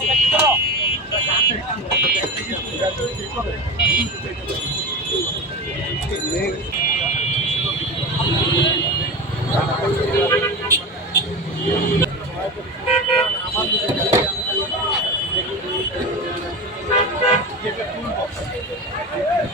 জিনিসপত্র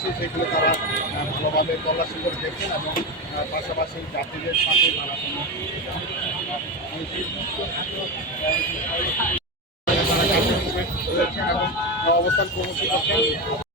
রয়েছে সেগুলো তারা ভালোভাবে তল্লাশি করে দেখছেন এবং পাশাপাশি যাত্রীদের সাথে তারা কোনো অবস্থান কর্মসূচি করছেন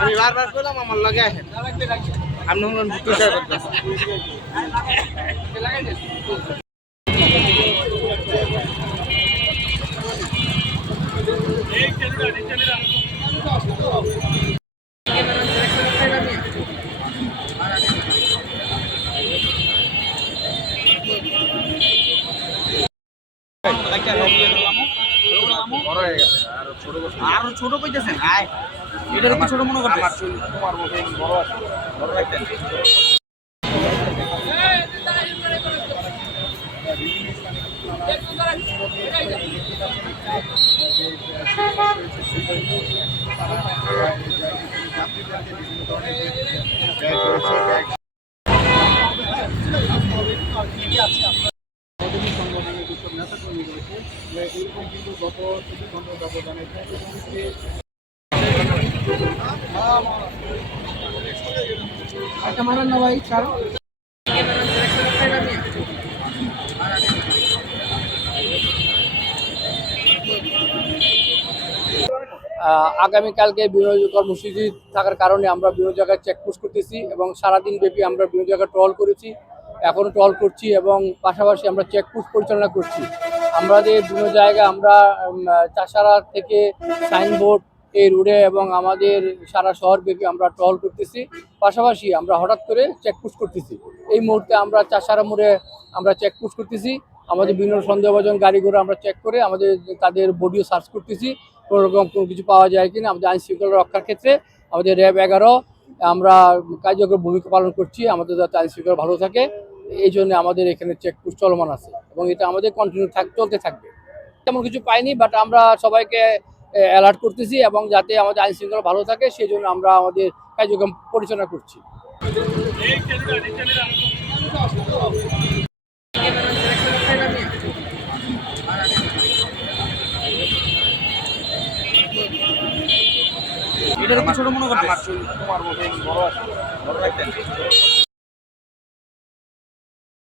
আমি বারবার করলাম আমার লগে আসেন। আপনি হলেন করতেছেন আরও ছোট কইতেছেন? আয়। এটার কি ছোট মনে তোমার বড় আছে। বড় রাখতেন বিভিন্ন ধরনের ব্যাগ রয়েছে ব্যাগ কর্মী আগামীকালকে বিনোদন কর্মসূচি থাকার কারণে আমরা বিভিন্ন জায়গায় চেকপোস্ট করতেছি এবং সারাদিন ব্যাপী আমরা বিভিন্ন জায়গায় ট্রল করেছি। এখনও ট্রল করছি এবং পাশাপাশি আমরা চেকপোস্ট পরিচালনা করছি। আমাদের বিভিন্ন জায়গায় আমরা চাষারা থেকে সাইনবোর্ড এই রোডে এবং আমাদের সারা শহর ব্যাপী আমরা ট্রল করতেছি। পাশাপাশি আমরা হঠাৎ করে চেকপোস্ট করতেছি। এই মুহূর্তে আমরা চাষারা মোড়ে আমরা চেকপোস্ট করতেছি। আমাদের বিভিন্ন সন্দেহভাজন গাড়ি গাড়িগুলো আমরা চেক করে আমাদের তাদের বডিও সার্চ করতেছি। কোনো রকম কোনো কিছু পাওয়া যায় কিনা, আমাদের আইন শৃঙ্খলা রক্ষার ক্ষেত্রে আমাদের র্যাব এগারো, আমরা কার্যকর ভূমিকা পালন করছি। আমাদের যাতে আইন শৃঙ্খলা ভালো থাকে। এই জন্য আমাদের এখানে চেকপোস্ট চলমান আছে এবং এটা আমাদের কন্টিনিউ থাক, চলতে থাকবে। তেমন কিছু পাইনি বাট আমরা সবাইকে অ্যালার্ট করতেছি এবং যাতে আমাদের আইন শৃঙ্খলা ভালো থাকে সেই জন্য আমরা আমাদের কার্যক্রম পরিচালনা করছি। বড় আছে বড়